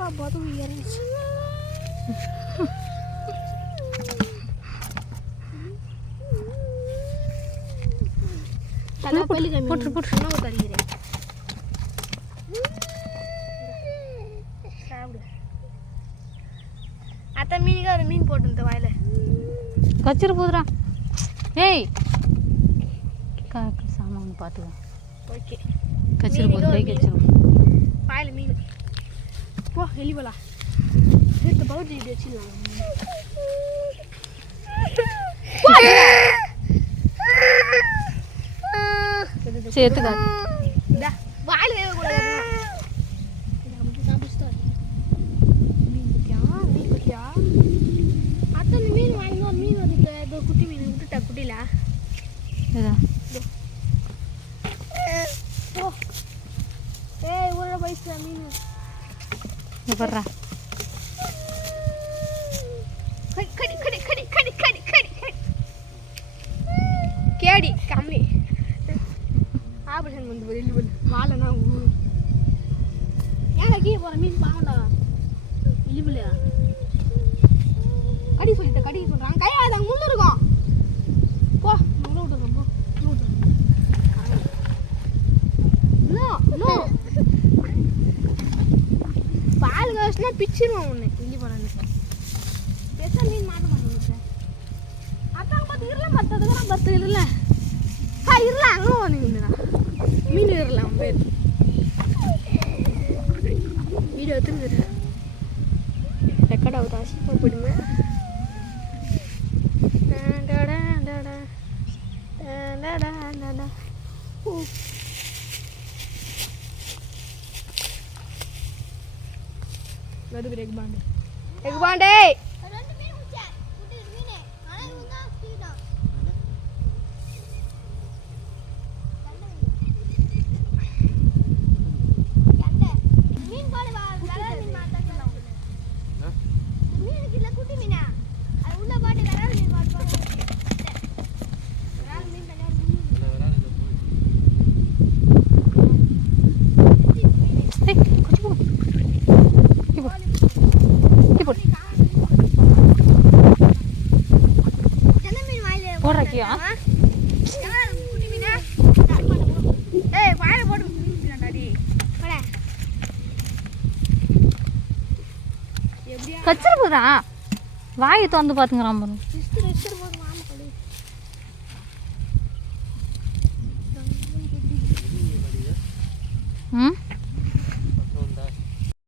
அப்பா போதும் இறந்துச்சு. போட்டு போட்டு உணவு தருகிறேன். சாப்பிடு. அத்தை மீனுக்கு ஒரு மீன் போட்டு இந்த வாயில கச்சிரு போதுரா. ஏய் சாமான் பார்த்துக்கோ. ஓகே கச்சிரு போது கை கச்சிரும் வாயில மீன். போ எலி போலா சேர்த்து பவுட்ரி இப்படி வச்சுக்கலாம். சேர்த்து காட்டு. வாயில் வேகக்கூடாது. மீன் பத்தியா அத்தனை மீன் வாங்கி ஒரு மீன் வந்துட்டு ஏதோ குட்டி மீன் விட்டுட்டா குட்டில. ஏய் ஊற வயசுல மீன் படுறா. கடி கடி கடி கடி கடி கடி கேடி கம்மி ஆபரேஷன் வந்து வெளியில் போய் வாழைனா ஏன்டா கீழே போகிற மீன் பாவண்டா வெளியிலையா கடி சொல்லிட்டேன் கடி சொல்கிறாங்க கையாத அங்கே முள்ளு இருக்கும். போ உள்ள விட்டுருக்கோம். போ உள்ள விட்டுருக்கோம். பால் காசுனா பிச்சிருவோம் ஒன்று இங்கே போனான்னு பெருசாக மீன் மாட்ட மாட்டேங்குது சார். அதான் பார்த்து இருல மற்றதுக்கெல்லாம் பத்து இருல இருல அங்கே வந்துங்கண்ணா மீன் இருல அவன் பேர் வீடியோ எடுத்துன்னு ரெக்கார்ட் ஆகுது. அசிங்கமாக போயிடுமே. வருது எக்பாண்டே கச்சிரு போதா வாயை திறந்து பார்த்துங்கிறான் பாருங்க. ம்